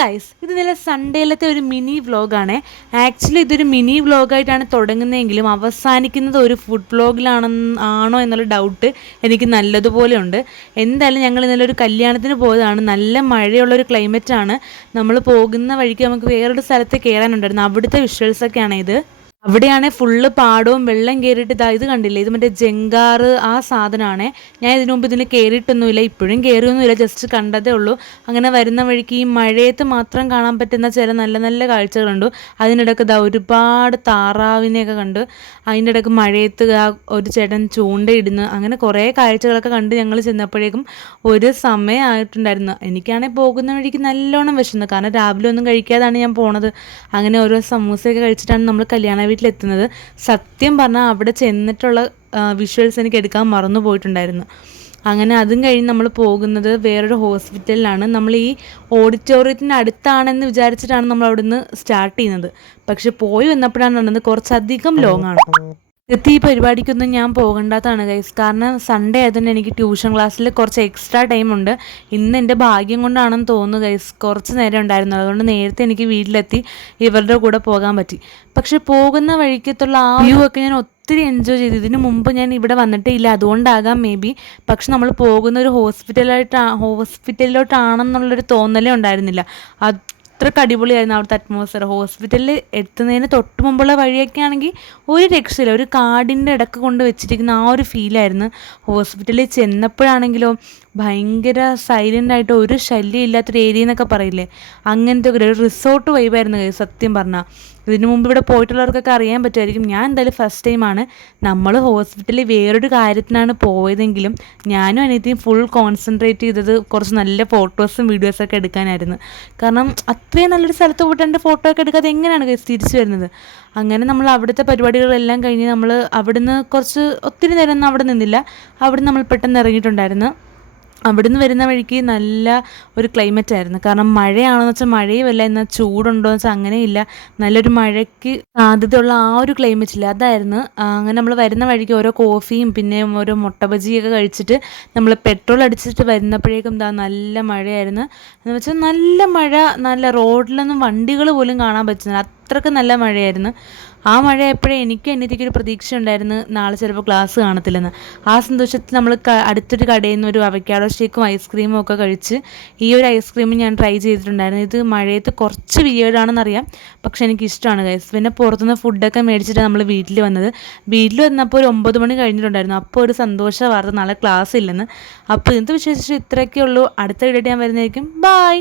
Guys, ഇത് ഇന്നലെ സൺഡേയിലത്തെ ഒരു മിനി വ്ളോഗാണ്. ആക്ച്വലി ഇതൊരു മിനി വ്ളോഗായിട്ടാണ് തുടങ്ങുന്നതെങ്കിലും അവസാനിക്കുന്നത് ഒരു ഫുഡ് വ്ളോഗിലാണോ എന്നുള്ള ഡൗട്ട് എനിക്ക് നല്ലതുപോലെ ഉണ്ട്. എന്തായാലും ഞങ്ങൾ ഇന്നലെ ഒരു കല്യാണത്തിന് പോയതാണ്. നല്ല മഴയുള്ളൊരു ക്ലൈമറ്റാണ്. നമ്മൾ പോകുന്ന വഴിക്ക് നമുക്ക് വേറൊരു സ്ഥലത്ത് കയറാനുണ്ടായിരുന്നു. അവിടുത്തെ വിഷ്വൽസൊക്കെയാണ് ഇത്. അവിടെയാണെങ്കിൽ ഫുള്ള് പാടവും വെള്ളം കയറിയിട്ട് ഇത് കണ്ടില്ലേ, ഇത് മറ്റേ ജങ്കാറ് ആ സാധനമാണേ. ഞാൻ ഇതിനു മുമ്പ് ഇതിന് കയറിയിട്ടൊന്നുമില്ല, ഇപ്പോഴും കയറിയൊന്നുമില്ല, ജസ്റ്റ് കണ്ടതേ ഉള്ളൂ. അങ്ങനെ വരുന്ന വഴിക്ക് ഈ മഴയത്ത് മാത്രം കാണാൻ പറ്റുന്ന ചില നല്ല നല്ല കാഴ്ചകളുണ്ട്. അതിനിടയ്ക്ക് ഒരുപാട് താറാവിനെയൊക്കെ കണ്ട്, അതിൻ്റെ ഇടയ്ക്ക് മഴയത്ത് ഒരു ചേട്ടൻ ചൂണ്ടയിടുന്നു. അങ്ങനെ കുറേ കാഴ്ചകളൊക്കെ കണ്ട് ഞങ്ങൾ ചെന്നപ്പോഴേക്കും ഒരു സമയമായിട്ടുണ്ടായിരുന്നു. എനിക്കാണെങ്കിൽ പോകുന്ന വഴിക്ക് നല്ലോണം വിശന്നു, കാരണം രാവിലെ ഒന്നും കഴിക്കാതാണ് ഞാൻ പോണത്. അങ്ങനെ ഓരോ സമൂസയൊക്കെ കഴിച്ചിട്ടാണ് നമ്മൾ കല്യാണ വീട്ടിലെത്തുന്നത്. സത്യം പറഞ്ഞാൽ അവിടെ ചെന്നിട്ടുള്ള വിഷ്വൽസ് എനിക്ക് എടുക്കാൻ മറന്നു പോയിട്ടുണ്ടായിരുന്നു. അങ്ങനെ അതും കഴിഞ്ഞ് നമ്മൾ പോകുന്നത് വേറൊരു ഹോസ്പിറ്റലിലാണ്. നമ്മൾ ഈ ഓഡിറ്റോറിയത്തിൻ്റെ അടുത്താണെന്ന് വിചാരിച്ചിട്ടാണ് നമ്മൾ അവിടുന്ന് സ്റ്റാർട്ട് ചെയ്യുന്നത്. പക്ഷെ പോയി വന്നപ്പോഴാണ് കണ്ടത് കുറച്ചധികം ലോങ് ആണ്. ഈ പരിപാടിക്കൊന്നും ഞാൻ പോകണ്ടാത്തതാണ് ഗൈസ്. കാരണം സൺഡേ ആയതുകൊണ്ട് എനിക്ക് ട്യൂഷൻ ക്ലാസ്സിൽ കുറച്ച് എക്സ്ട്രാ ടൈം ഉണ്ട്. ഇന്ന് എൻ്റെ ഭാഗ്യം കൊണ്ടാണെന്ന് തോന്നുന്നു ഗൈസ്, കുറച്ച് നേരം ഉണ്ടായിരുന്നു. അതുകൊണ്ട് നേരത്തെ എനിക്ക് വീട്ടിലെത്തി ഇവരുടെ കൂടെ പോകാൻ പറ്റി. പക്ഷെ പോകുന്ന വഴിക്കത്തുള്ള ആ വ്യൂ ഒക്കെ ഞാൻ ഒത്തിരി എൻജോയ് ചെയ്തു. ഇതിനു മുമ്പ് ഞാൻ ഇവിടെ വന്നിട്ടേ ഇല്ല, അതുകൊണ്ടാകാം മേ ബി. പക്ഷെ നമ്മൾ പോകുന്ന ഒരു ഹോസ്പിറ്റലിലോട്ടാണെന്നുള്ളൊരു തോന്നലേ ഉണ്ടായിരുന്നില്ല. അത്രയ്ക്ക് അടിപൊളിയായിരുന്നു അവിടുത്തെ അറ്റ്മോസ്ഫിയർ. ഹോസ്പിറ്റലിൽ എത്തുന്നതിന് തൊട്ട് മുമ്പുള്ള വഴിയൊക്കെ ആണെങ്കിൽ ഒരു രക്ഷയില്ല, ഒരു കാടിൻ്റെ ഇടക്ക് കൊണ്ട് വെച്ചിരിക്കുന്ന ആ ഒരു ഫീലായിരുന്നു. ഹോസ്പിറ്റലിൽ ചെന്നപ്പോഴാണെങ്കിലോ ഭയങ്കര സൈലൻ്റ് ആയിട്ട് ഒരു ശല്യം ഇല്ലാത്തൊരു ഏരിയ എന്നൊക്കെ പറയില്ലേ, അങ്ങനത്തെ ഒരു റിസോർട്ട് വൈബായിരുന്നു സത്യം പറഞ്ഞാൽ. ഇതിനു മുമ്പ് ഇവിടെ പോയിട്ടുള്ളവർക്കൊക്കെ അറിയാൻ പറ്റുമായിരിക്കും. ഞാൻ എന്തായാലും ഫസ്റ്റ് ടൈമാണ്. നമ്മൾ ഹോസ്പിറ്റലിൽ വേറൊരു കാര്യത്തിനാണ് പോയതെങ്കിലും ഞാനും അനിയത്തിയും ഫുൾ കോൺസെൻട്രേറ്റ് ചെയ്തത് കുറച്ച് നല്ല ഫോട്ടോസും വീഡിയോസൊക്കെ എടുക്കാനായിരുന്നു. കാരണം അത്രയും നല്ലൊരു സ്ഥലത്ത് പോയിട്ട് എൻ്റെ ഫോട്ടോ ഒക്കെ എടുക്കാതെ എങ്ങനെയാണ് തിരിച്ചു വരുന്നത്. അങ്ങനെ നമ്മൾ അവിടുത്തെ പരിപാടികളെല്ലാം കഴിഞ്ഞ് നമ്മൾ അവിടുന്ന് ഒത്തിരി നേരം ഒന്നും അവിടെ നിന്നില്ല. അവിടുന്ന് നമ്മൾ പെട്ടെന്ന് ഇറങ്ങിയിട്ടുണ്ടായിരുന്നു. അവിടുന്ന് വരുന്ന വഴിക്ക് നല്ല ഒരു ക്ലൈമറ്റ് ആയിരുന്നു. കാരണം മഴയാണെന്ന് വെച്ചാൽ മഴയുമല്ല, എന്നാൽ ചൂടുണ്ടോ എന്ന് വെച്ചാൽ അങ്ങനെയില്ല. നല്ലൊരു മഴയ്ക്ക് സാധ്യതയുള്ള ആ ഒരു ക്ലൈമറ്റില്ല, അതായിരുന്നു. അങ്ങനെ നമ്മൾ വരുന്ന വഴിക്ക് ഓരോ കോഫിയും പിന്നെ ഓരോ മുട്ട ബജിയൊക്കെ കഴിച്ചിട്ട് നമ്മൾ പെട്രോൾ അടിച്ചിട്ട് വരുന്നപ്പോഴേക്കും നല്ല മഴയായിരുന്നു. എന്ന് വെച്ചാൽ നല്ല മഴ, നല്ല റോഡിലൊന്നും വണ്ടികൾ പോലും കാണാൻ പറ്റുന്നില്ല, അത്രയ്ക്ക് നല്ല മഴയായിരുന്നു. ആ മഴയപ്പോഴേ എനിക്കും അനിയത്തിക്കൊരു പ്രതീക്ഷ ഉണ്ടായിരുന്നു നാളെ ചിലപ്പോൾ ക്ലാസ് കാണത്തില്ലെന്ന്. ആ സന്തോഷത്തിൽ നമ്മൾ അടുത്തൊരു കടയിൽ നിന്ന് ഒരു അവക്കാഡോ ഷേക്കും ഐസ്ക്രീമും ഒക്കെ കഴിച്ച്, ഈ ഒരു ഐസ്ക്രീമും ഞാൻ ട്രൈ ചെയ്തിട്ടുണ്ടായിരുന്നു. ഇത് മഴയത്ത് കുറച്ച് വിയേർഡാണെന്നറിയാം, പക്ഷെ എനിക്കിഷ്ടമാണ് ഗൈസ്. പിന്നെ പുറത്തുനിന്ന് ഫുഡൊക്കെ മേടിച്ചിട്ടാണ് നമ്മൾ വീട്ടിൽ വന്നത്. വീട്ടിൽ വന്നപ്പോൾ ഒരു 9 മണി കഴിഞ്ഞിട്ടുണ്ടായിരുന്നു. അപ്പോൾ ഒരു സന്തോഷ വാർത്ത, നാളെ ക്ലാസ് ഇല്ലെന്ന്. അപ്പോൾ ഇന്നത്തെ വിശേഷം ഇത്രയൊക്കെ ഉള്ളൂ. അടുത്ത വീഡിയോ ഞാൻ വരുന്നതായിരിക്കും. ബൈ.